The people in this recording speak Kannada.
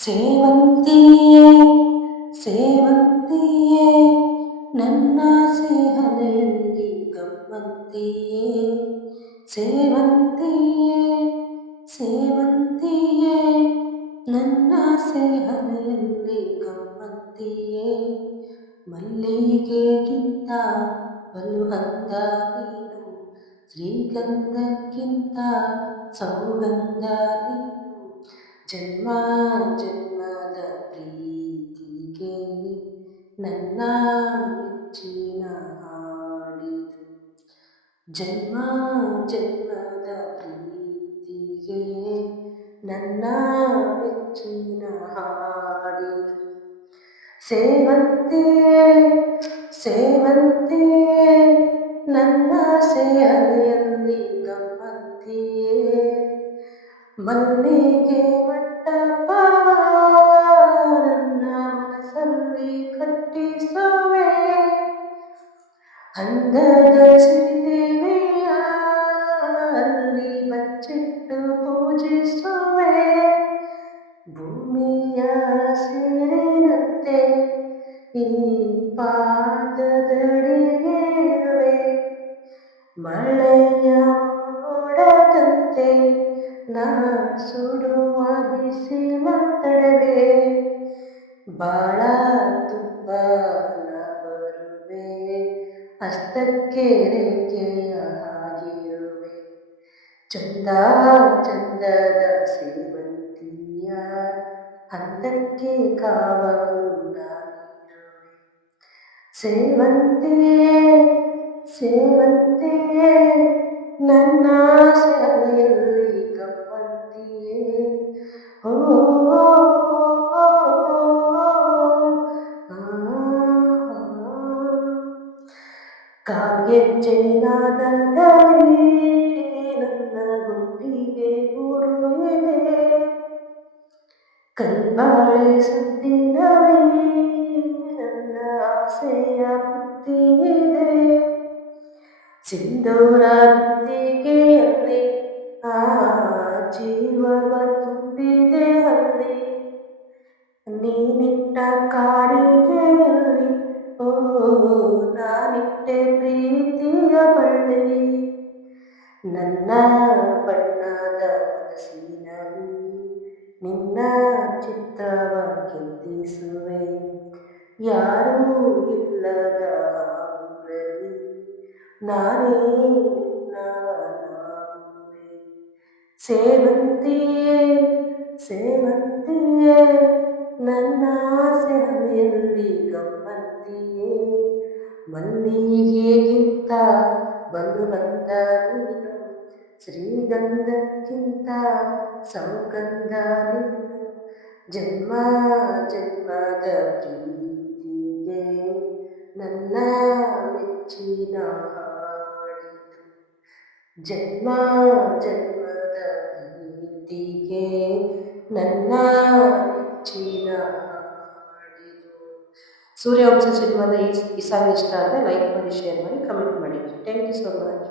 ಸೇವಂತಿಯೇ ಸೇವಂತಿಯೇ ನನ್ನಾಸೆ ಹಲೆಯಲ್ಲಿ ಗಮ್ಮಂತಿಯೇ ಸೇವಂತಿಯೇ ಸೇವಂತಿಯೇ ನನ್ನಾಸೆ ಹಲೆಯಲ್ಲಿ ಗಮ್ಮಂತಿಯೇ ಮಲ್ಲಿಗೆಗಿಂತ ಬಲು ಅಂದ ನೀನು ಶ್ರೀಗಂಧಕ್ಕಿಂತ ಸೌಗಂಧ ನೀನು ಜನ್ಮ ಜನ್ಮದ ಪ್ರೀತಿಗೆ ನನ್ನ ಮೆಚ್ಚಿನ ಹಾಡಿದು ಜನ್ಮ ಜನ್ಮದ ಪ್ರೀತಿಗೆ ನನ್ನ ಮೆಚ್ಚಿನ ಹಾಡಿದು ಸೇವಂತಿಯೇ ಸೇವಂತಿಯೇ ನನ್ನ ಸೇಹನೆಯಲ್ಲಿ ಗಮ್ಮಂತಿಯೇ ಮಲ್ಲಿಗೆ ಮಂಟಪವ ನನ್ನ ಮನಸ್ಸಲ್ಲಿ ಕಟ್ಟಿಸುವೆ ಅಂದದ ಶ್ರೀದೇವಿಯ ಅಲ್ಲಿ ಬಚ್ಚಿಟ್ಟು ಪೂಜಿಸುವೆ ಭೂಮಿಯ ಸೇರಿನಂತೆ ಈ ಪಾದದಡಿಗೇರುವೆ ಮಳೆಯ ಮೋಡದಂತೆ ನಾ ಸುಡುವ ಬಿಸಿಲ ತಡವೆ ಬಾಳ ತುಂಬ ನಾ ಬರುವೆ ಹಸ್ತಕ್ಕೆ ರೇಖೆಯ ಹಾಗಿರುವೆ ಚಂದ ಚಂದದ ಸೇವಂತಿಯ ಹಂತಕ್ಕೆ ಕಾವಲು ನಾನಿರುವೆ ಸೇವಂತಿಯೇ ಸೇವಂತಿಯೇ ನನ್ನ ಸೆಲೆಯಲ್ಲಿ ಗಮ್ಮಂತಿಯೇ ಓ ಕಾವ್ಯಜ್ಜೆ ನಾದದಲ್ಲಿ ನನ್ನ ಗುಂಡಿಗೆ ಗೂಡು ಇದೆ ಕೈಬಾಳೆ ಸುತ್ತಿನಲ್ಲಿ ನನ್ನ ಆಸೆಯ ಬುತ್ತಿ ಇದೆ ಸಿಂಧೂರ ಬಿಂದಿಗೆಯಲ್ಲಿ ಆ ಜೀವವ ತುಂಬಿದೆ ಅಲ್ಲಿ ನೀನಿಟ್ಟ ಕಾಡಿಗೆಯಲ್ಲಿ ಓ ನಾನಿಟ್ಟೆ ಪ್ರೀತಿಯ ಬಳ್ಳಿ ನನ್ನ ಬಣ್ಣದ ಮನಸ್ಸಿನಲ್ಲಿ ನಿನ್ನ ಚಿತ್ರವ ಕೆತ್ತಿಸುವೆ ಯಾರೂ ಇಲ್ಲದ ಊರಲ್ಲಿ ನಾನೇ ನಿನ್ನವನಾಗುವೆ ಸೇವಂತಿಯೇ ಸೇವಂತಿಯೇ ನನ್ನ ಸೆಹನೆಯಲ್ಲಿ ಗಮ್ಮಂತಿಯೇ ಮಲ್ಲಿಗೆಗಿಂತ ಬಲು ಬಂದ ನೀನು ಶ್ರೀಗಂಧಕ್ಕಿಂತ ಸೌಗಂಧ ನೀನು ಜನ್ಮ ಜನ್ಮದ ಪ್ರೀತಿಗೆ ನನ್ನ ಮೆಚ್ಚಿನ ಹಾಡಿದು ಜನ್ಮ ಜನ್ಮದ ಪ್ರೀತಿಗೆ ನನ್ನ ಮೆಚ್ಚಿನ ಹಾಡಿದು ಸೂರ್ಯವಂಶ ಸಿನಿಮಾದ ಈ ಸಾಂಗ್ ಇಷ್ಟ ಆದರೆ ಲೈಕ್ ಮಾಡಿ ಶೇರ್ ಮಾಡಿ ಕಮೆಂಟ್ ಮಾಡಿ ಥ್ಯಾಂಕ್ ಯು ಸೊ ಮಚ್